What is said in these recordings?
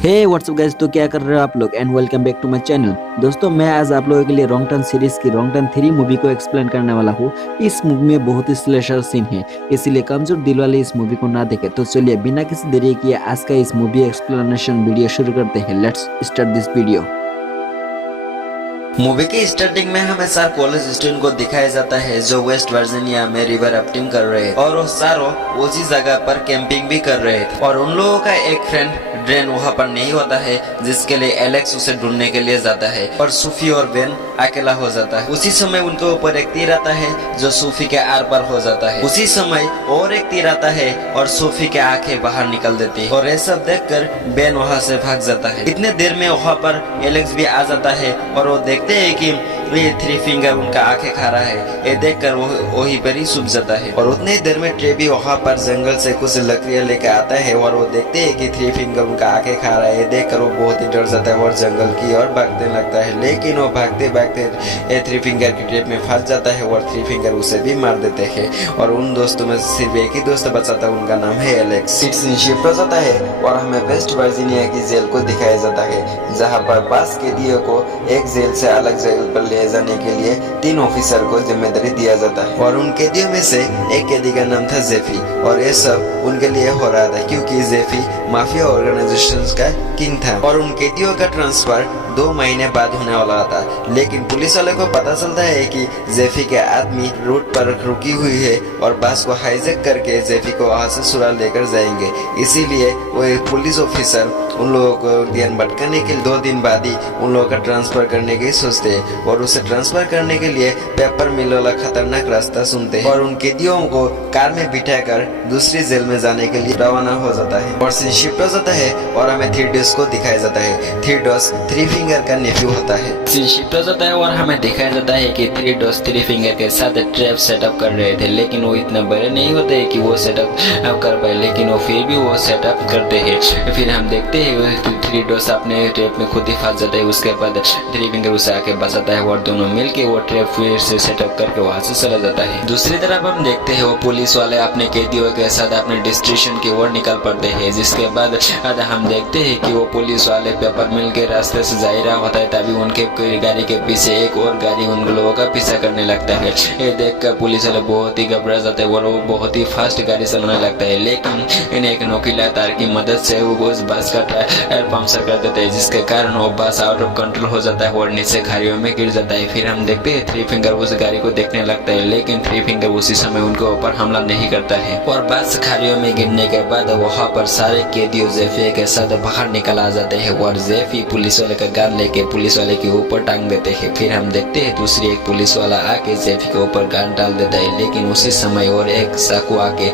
हे WhatsApp guys, तो क्या कर रहे हो आप लोग and welcome back to my channel. दोस्तों, मैं आज आप लोगों के लिए रॉन्ग टर्न सीरीज की रॉन्ग टर्न 3 मूवी को एक्सप्लेन करने वाला हूँ। इस मूवी में बहुत ही स्लेशर सीन है, इसीलिए कमजोर दिल वाले इस मूवी को ना देखें। तो चलिए बिना किसी देरी किए आज का इस मूवी एक्सप्लेनेशन वीडियो शुरू करते हैं। Let's start this video. Movie की स्टार्टिंग में हमें 4 कॉलेज स्टूडेंट को दिखाया जाता है जो वेस्ट वर्जीनिया में रिवर राफ्टिंग कर रहे हैं और वो सारों उसी जगह पर कैंपिंग भी कर रहे थे। और उन लोगों का एक फ्रेंड ड्रेन वहाँ पर नहीं होता है, जिसके लिए एलेक्स उसे ढूंढने के लिए जाता है और सूफी और बेन अकेला हो जाता है। उसी समय उनके ऊपर एक तीर आता है जो सूफी के आर पार हो जाता है। उसी समय और एक तीर आता है और सूफी के आंखें बाहर निकल देती है और ये सब देखकर बेन वहाँ से भाग जाता है। इतने देर में वहाँ पर एलेक्स भी आ जाता है और वो देखते हैं कि ये 3 फिंगर उनका आंखें खा रहा है। ये देखकर वो वही पर ही सूझ जाता है। और उतने देर में ट्रेबी वहाँ पर जंगल से कुछ लकड़ियाँ लेकर आता है और वो देखते हैं कि 3 फिंगर उनका आंखें खा रहा है। देखकर वो बहुत ही डर जाता है और जंगल की ओर भागने लगता है। लेकिन वो भागते भागते ये 3 फिंगर की ट्रैप में फंस जाता है और 3 फिंगर उसे भी मार देते हैं। और उन दोस्तों में सिर्फ एक ही दोस्त बचा था, उनका नाम है एलेक्स। सीन शिफ्ट हो जाता है और हमें वेस्ट वर्जीनिया की जेल को दिखाया जाता है, जहाँ पर 5 कैदियों को एक जेल से अलग जेल पर ले जाने के लिए 3 ऑफिसर को जिम्मेदारी दिया जाता है। और उन कैदियों में से एक कैदी का नाम था जेफी और ये सब उनके लिए हो रहा था क्योंकि जेफी माफिया ऑर्गेनाइजेशंस का किंग था। और उन कैदियों का ट्रांसफर 2 महीने बाद होने वाला था। लेकिन पुलिस वाले को पता चलता है कि जेफी के आदमी रूट पर रुकी हुई है और बस को हाईजैक करके जेफी को वहां से सुराल लेकर जाएंगे। इसीलिए वो एक पुलिस ऑफिसर उन लोगों को ध्यान भटकाने के 2 दिन बाद ही उन लोगों का ट्रांसफर करने की सोचते हैं और उसे ट्रांसफर करने के लिए पेपर मिल वाला खतरनाक रास्ता सुनते हैं और उन कैदियों को कार में बिठाकर दूसरी जेल में जाने के लिए रवाना हो जाता है। और सीन शिफ्ट हो जाता है और हमें 3 डॉस को दिखाया जाता है। 3 डॉस 3 फिंगर का नेफ्यू होता है। सीन शिफ्ट हो जाता है और हमें दिखाया जाता है कि 3 डॉस 3 फिंगर के साथ ट्रैप सेटअप कर रहे थे, लेकिन वो इतना बड़े नहीं होते कि वो सेटअप कर पाए, लेकिन वो फिर भी वो सेटअप करते हैं। फिर हम देखते हैं 3 डॉस अपने ट्रैप में खुद ही फंस जाता है। उसके बाद 3 फिंगर उसे आके बचाता है और दोनों मिलके वो ट्रैप फिर से सेटअप करके वहां से चला जाता है। दूसरी तरफ हम देखते हैं वो पुलिस वाले अपने कैदियों के साथ अपने डिस्ट्रीशन की ओर निकल पड़ते हैं, जिसके बाद हम देखते हैं कि वो पुलिस वाले पेपर मिल के रास्ते से जा रहा होता है, तभी उनके गाड़ी के पीछे एक और गाड़ी उन लोगों का पीछा करने लगता है। ये देखकर पुलिस वाले बहुत ही घबरा जाते हैं और वो बहुत ही फास्ट गाड़ी चलाने लगता है। लेकिन इन्हें एक नोकीला तार की मदद से वो उस बस का टायर पंक्चर कर देते हैं, जिसके कारण वो बस आउट ऑफ कंट्रोल हो जाता है और नीचे खारियों में गिर जाता है। फिर हम देखते हैं 3 फिंगर उस गाड़ी को देखने लगता है, लेकिन 3 फिंगर उसी समय उनके ऊपर हमला नहीं करता है। और बस खारियों में गिरने के बाद वहाँ पर सारे कैदी जेफी के साथ बाहर निकल आ जाते हैं और जेफी पुलिस वाले का गन लेके पुलिस वाले के ऊपर टांग देते हैं। फिर हम देखते हैं दूसरी एक पुलिस वाला आके जेफी के ऊपर गन डाल देता है, लेकिन उसी समय और एक चाकू आके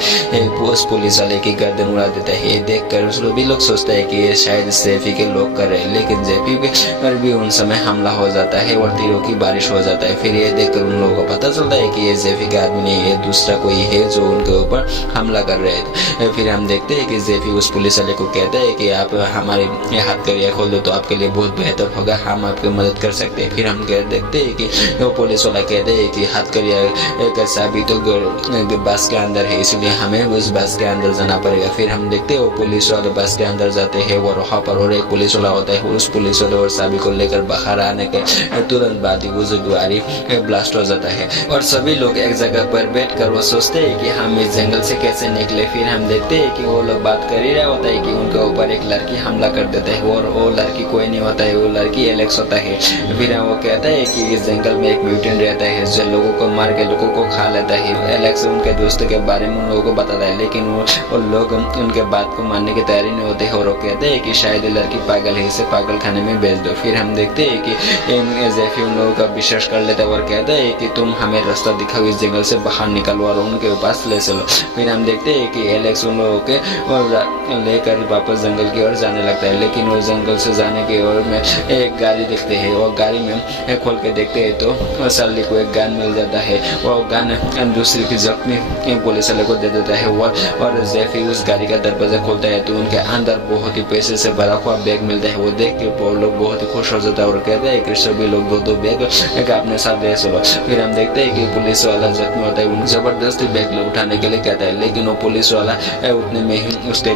उस पुलिस वाले की गर्दन उड़ा देता है। ये देखकर सभी लोग सोचते हैं कि ये शायद जेफी के लोग कर रहे हैं, लेकिन जेफी पर भी उन समय हमला हो जाता है और तीरों की बारिश हो जाता है। फिर ये देखकर उन लोगों को पता चलता है कि ये जेफी का आदमी नहीं है, दूसरा कोई है जो उनके ऊपर हमला कर रहे थे। फिर हम देखते हैं कि जेफी उस पुलिस वाले को कहता है कि आप हमारे हाथ करिया खोल दो तो आपके लिए बहुत बेहतर होगा, हम आपकी मदद कर सकते हैं। फिर हम देखते हैं कि वो पुलिस वाला कहते हैं कि हाथ करिया का चाबी तो बस के अंदर है, इसलिए हमें उस बस के अंदर जाना पड़ेगा। फिर हम देखते हैं वो पुलिस वाले बस के अंदर जाते हैं और वहाँ पर और एक पुलिस वाला होता है। उस पुलिस वाले और चाबी को लेकर बाहर आने के तुरंत बाद ही वो गाड़ी ब्लास्ट हो जाता है और सभी लोग एक जगह पर बैठकर वो सोचते हैं कि हम इस जंगल से कैसे निकले। फिर हम देखते हैं कि वो लोग बात कर ही रहा होता है कि उनके ऊपर एक लड़की हमला कर देता है और वो लड़की कोई नहीं होता है, वो लड़की एलेक्स होता है। फिर वो कहता है कि इस जंगल में एक म्यूटेंट रहता है जो लोगों को मार के लोगों को खा लेता है। एलेक्स उनके दोस्त के बारे में उन लोगों को बताता है, लेकिन वो लोग उनके बात को मानने की तैयारी नहीं होते और वो कहते हैं कि शायद लड़की पागल है, इसे पागल खाने में भेज दो। फिर हम देखते हैं कि जेफी उन लोगों का विश्वास कर लेता है और कहता है कि तुम हमें रास्ता दिखाओ, इस जंगल से बाहर निकलो और उनके पास ले चलो। फिर हम देखते हैं कि एलेक्स उन लोगों के लेकर वापस जंगल की ओर जाने लगता है, लेकिन वो जंगल से जाने की ओर में एक गाड़ी देखते हैं और गाड़ी में खोल के देखते हैं तो साली को एक गन मिल जाता है। वो गन दूसरी की जख्मी पुलिस वाले को दे देता है और जेफी उस गाड़ी का दरवाजा खोलता है तो उनके अंदर बहुत ही पैसे से भरा हुआ बैग मिलता है। वो देख के वो लोग बहुत ही खुश हो जाता है और कहते हैं कि सभी लोग दो बैग अपने साथ ले चलो। फिर हम देखते हैं कि पुलिस वाला जख्मी होता है, उन जबरदस्ती बैग उठाने के लिए कहता है, लेकिन वो पुलिस वाला उतने में ही उसके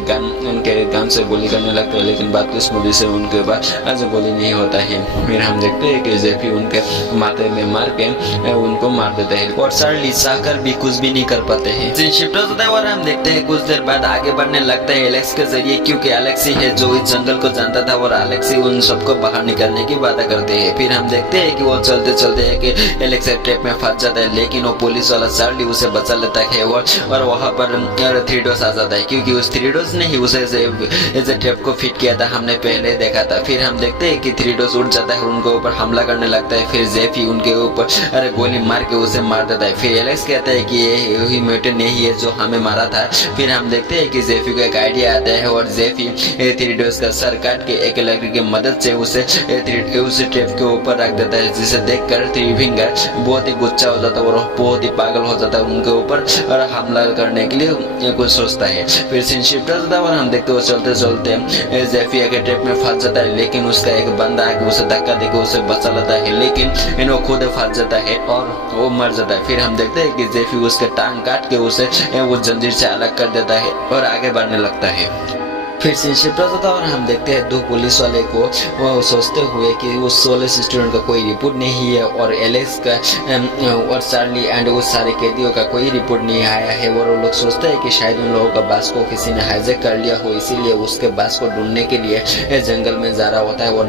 उनके गन से गोली करने लगता है, लेकिन बदकिस्मती से उनके पास आज गोली नहीं होता है। फिर हम देखते हैं कि जेफी उनके माथे में मार के उनको मार देता है और चार्ली चाहकर भी कुछ भी नहीं कर पाते हैं। सीन शिफ्ट होता है और हम देखते हैं कुछ देर बाद आगे बढ़ने लगता है एलेक्स के जरिए, क्योंकि एलेक्स ही है जो इस जंगल को जानता था और एलेक्स ही उन सबको बाहर निकलने की बात करते हैं। फिर हम देखते हैं कि वो चलते चलते है कि एलेक्स एक ट्रैप में फंस जाता है, लेकिन वो पुलिस वाला चार्ली उसे बचा लेता है और वहाँ पर थ्रीडोस आ जाता है, क्योंकि उस थ्रीडोस ने ही उसे ट्रैप को फिट किया था, हमने पहले देखा था। फिर हम देखते हैं कि थ्रीडोस उठ जाता है और उनके ऊपर हमला करने लगता है। फिर जेफी उनके ऊपर गोली मार के उसे मार देता है। फिर एलेक्स कहता है कि ये म्यूटेंट नहीं है जो हमें मारा था। फिर हम देखते हैं कि जेफी को एक आइडिया आता है और जेफी थ्रीडोस का सर काट के एक लकड़ी की मदद से उसे ट्रैप के ऊपर रख देता है, जिसे देखकर थ्री फिंगर बहुत ही गुस्सा हो जाता है और बहुत ही पागल हो जाता है उनके ऊपर और हमला करने के लिए कुछ सोचता है। फिर सीन शिफ्ट होता है और हम देखते हैं चलते चलते जेफी एक ट्रैप में फंस जाता है, लेकिन उसका एक बंदा आके उसे धक्का देकर उसे बचा लेता है, लेकिन वो खुद फंस जाता है और वो मर जाता है। फिर हम देखते हैं कि जेफी उसके टांग काट के उसे वो जंजीर से अलग कर देता है और आगे बढ़ने लगता है। फिर सीन शिफ्ट होता था और हम देखते हैं दो पुलिस वाले को वो सोचते हुए कि उस 16 स्टूडेंट का कोई रिपोर्ट नहीं है और एलेक्स का और चार्ली एंड उस सारे कैदियों का कोई रिपोर्ट नहीं आया है, और वो लोग सोचते हैं कि शायद उन लोगों का बस को किसी ने हाईजैक कर लिया हो, इसीलिए उसके बस को ढूंढने के लिए जंगल में जा रहा होता है और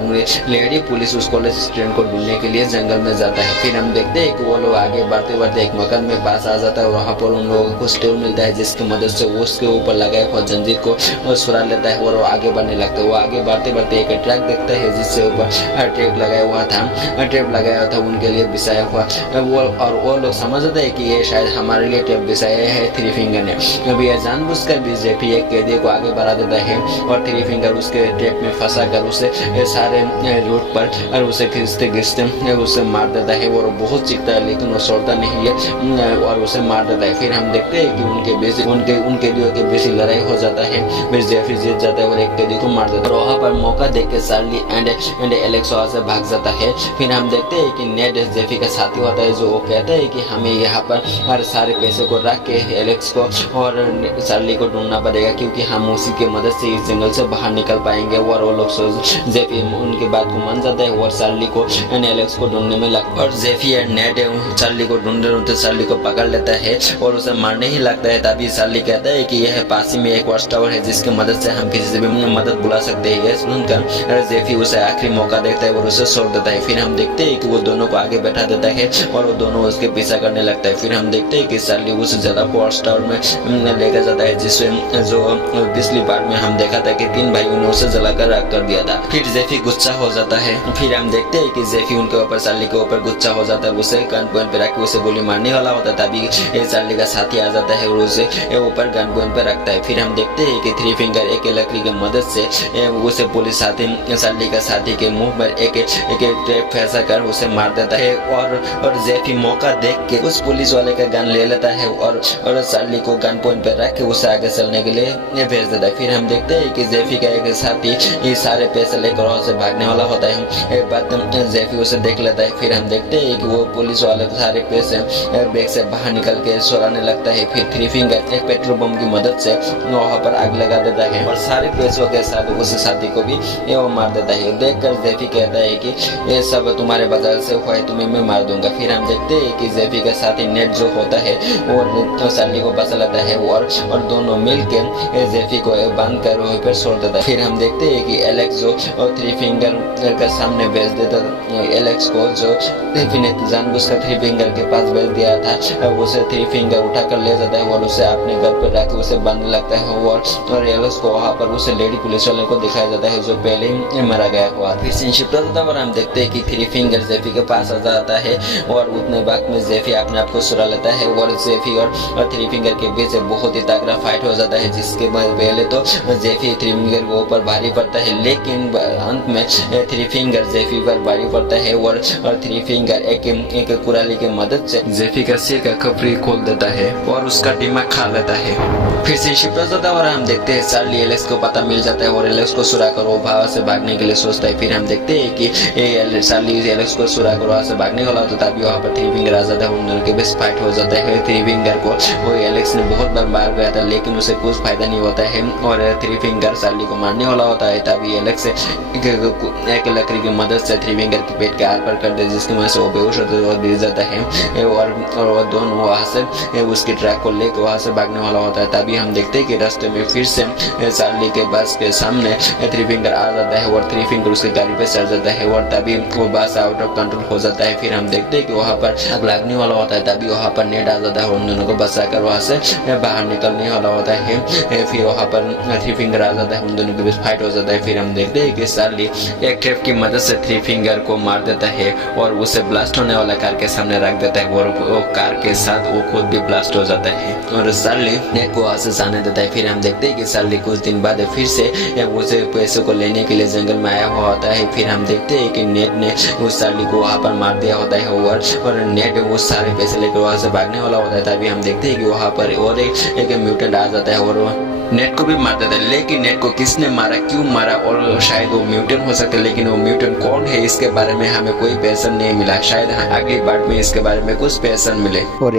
लेडी पुलिस उस कॉलेज स्टूडेंट को ढूंढने के लिए जंगल में जाता है। फिर हम देखते हैं कि वो लोग आगे बढ़ते बढ़ते एक मकान में पास आ जाता है और वहाँ पर उन लोगों को स्टूल मिलता है, जिसकी मदद से वो उसके ऊपर लगाए हुआ जंजीर को सुरा लेता है और वो आगे बढ़ने लगता है। वो आगे बढ़ते बढ़ते एक ट्रक देखता है जिससे ऊपर ट्रैप लगाया हुआ था, ट्रैप लगाया था उनके लिए बिछाया हुआ वो, और वो लोग समझते हैं कि ये शायद हमारे लिए ट्रैप बिछाया है थ्री फिंगर ने। अभी यह जानबूझकर भी जेफी एक कैदी को आगे बढ़ा देता है और थ्री फिंगर उसके ट्रैप में फंसा कर उसे सारे रूट पर और उसे खींचते खींचते उसे मार देता है और बहुत चीखता है, लेकिन वो छोड़ता नहीं है और उसे मार देता है। फिर हम देखते हैं कि उनके बीच उन कैदियों के बीच लड़ाई हो जाता है, फिर जेफी जीत जाता है और एक कैदी को मार देता है। वहाँ पर मौका देख के चार्ली एंड एलेक्स वहाँ से भाग जाता है। फिर हम देखते हैं कि नेड जेफी का साथी होता है, जो वो कहता है कि हमें यहाँ पर हर सारे पैसे को रख के एलेक्स को और चार्ली को ढूंढना पड़ेगा, क्योंकि हम उसी की मदद से इस जंगल से बाहर निकल पाएंगे। और वो लोग जेफी उनकी बात को मान जाता है और चार्ली को एंड एलेक्स को ढूंढने में लगता है और जेफी एंड नेड चार्ली को ढूंढते चार्ली को पकड़ लेता है और उसे मारने ही लगता है। तभी चार्ली कहता है कि यह पास ही में एक वॉच टावर है जिसकी मदद से हम किसी से भी मदद बुला सकते हैं। सुनकर जेफी उसे आखिरी मौका देखता है और उसे छोड़ देता है। फिर हम देखते हैं कि वो दोनों को आगे बैठा देता है और वो दोनों उसके पीछा करने लगता है। फिर हम देखते हैं कि चार्ली उस जगह को वॉच टावर में लेकर जाता है जिससे जो पिछली पार्ट में हम देखा था कि 3 भाइयों ने उसे जलाकर रख कर दिया था। फिर जेफी गुस्सा हो जाता है। फिर हम देखते हैं कि जेफी उनके ऊपर चार्ली के ऊपर गुस्सा हो जाता है, उसे गन पॉइंट पे रख के उसे गोली मारने वाला होता है। तभी चार्ली का साथी आ जाता है और उसे ऊपर गन पॉइंट पे रखता है। फिर हम देखते हैं कि थ्री फिंगर एक लकड़ी की मदद से उसे पुलिस साथी चार्ली का साथी के मुंह पर एक ट्रैप फंसा कर उसे मार देता है और जेफी मौका देख के उस पुलिस वाले का गन ले लेता है और चार्ली को गन पॉइंट पर रख के उसे आगे चलने के लिए भेज देता है। फिर हम देखते हैं कि जेफी का एक साथी ये सारे पैसे लेकर वहाँ से भागने वाला होता है। एक बात जेफी उसे देख लेता है। फिर हम देखते हैं कि वो पुलिस वाले सारे पैसे बैग से बाहर निकल के चुराने लगता है। फिर थ्री फिंगर एक पेट्रोल बम की मदद से वहाँ पर आग लगा देता है और सारे पैसों के साथ उस साथी को भी वो मार देता है। देखकर जेफी कहता है कि ये सब तुम्हारे बाजार से हुआ है, तुम्हें मैं मार दूंगा। फिर हम देखते हैं कि जेफी का साथी नेट जो होता है वो चार्ली को बचा लेता है और दोनों मिलकर जेफी को बांध कर वहीं पर छोड़ देता है। फिर हम देखते हैं कि एलेक्स जो थ्री फिंगर के सामने भेज देता है, एलेक्स को जो जेफी ने जानबूझकर थ्री फिंगर के पास भेज दिया था उसे थ्री फिंगर उठा कर ले जाता है और उसे अपने घर पर रख उसे बांधने लगता है और एलेक्स को वहाँ पर उसे लेडी पुलिस वाले को दिखाया जाता है जो पहले ही मारा गया हुआ। फिर सीन शिफ्ट होता है और हम देखते हैं कि थ्री फिंगर जेफी के पास आ जाता है और उतने वक्त में जेफी अपने आप को सुरा लेता है और जेफी और थ्री फिंगर के बीच बहुत ही तगड़ा फाइट हो जाता है, जिसके पहले तो जेफी थ्री फिंगर के ऊपर भारी पड़ता है, लेकिन अंत में थ्री फिंगर जेफी पर भारी पड़ता है और थ्री फिंगर एक कुराली की मदद से जेफी का सिर का खपरी खोल देता है और उसका दिमाग खा लेता है। फिर से शिफ्ट होता है और हम देखते हैं चार्ली एलेक्स को पता मिल जाता है और एलेक्स को सुरा कर वो वहां से भागने के लिए सोचता है। फिर हम देखते हैं कि चार्ली एलेक्स को सुरा कर वहां से भागने वाला होता है। तभी वहां पर थ्री फिंगर आ जाता है, उन दोनों के बीच फाइट हो जाता है। थ्री फिंगर को वो एलेक्स ने बहुत बार मार गया था लेकिन उसे कुछ फायदा नहीं होता है और थ्री फिंगर चार्ली को मारने वाला होता है। तभी एलेक्स एक लकड़ी की मदद से थ्री फिंगर के पेट के आर पार कर दे, जिसकी वजह से वो बेहोश होता है और गिर जाता है और वो दोनों वहां से उसकी ट्रैक को लेकर वहां से भागने वाला होता है। तभी हम देखते हैं कि रास्ते में फिर से चार्ली के बस के सामने थ्री फिंगर आ जाता है और थ्री फिंगर उसकी गाड़ी पे चढ़ जाता है और तभी वो बस आउट ऑफ कंट्रोल हो जाता है। फिर हम देखते हैं कि वहां पर आग लगने वाला होता है। तभी वहां पर नेट आ जाता है और उन दोनों को बचाकर वहां से बाहर निकलने वाला होता है। फिर वहां पर थ्री फिंगर आ जाता है, उन दोनों के बीच फाइट हो जाता है। फिर हम देखते हैं कि चार्ली एक ट्रैप की मदद से थ्री फिंगर को मार देता है और उसे ब्लास्ट होने वाला कार के सामने रख देता है और वो कार के साथ वो खुद भी ब्लास्ट हो जाता है और चार्ली नेट को वहां से जाने देता है। फिर हम देखते हैं कि चार्ली कुछ दिन बाद फिर से उसे पैसों को लेने के लिए जंगल में आया हुआ होता है। फिर हम देखते हैं कि नेट ने उस चार्ली को वहां पर मार दिया होता है और नेट वो सारे पैसे लेकर वहां से भागने वाला होता है। तभी हम देखते हैं कि वहां पर और एक म्यूटेंट आ जाता है और नेट को भी मार देता है। लेकिन नेट को किसने मारा, क्यों मारा और शायद वो म्यूटेंट हो सकता है, लेकिन वो म्यूटेंट कौन है इसके बारे में हमें कोई पैसन नहीं मिला। शायद अगली पार्ट में इसके बारे में कुछ पैसन मिले। और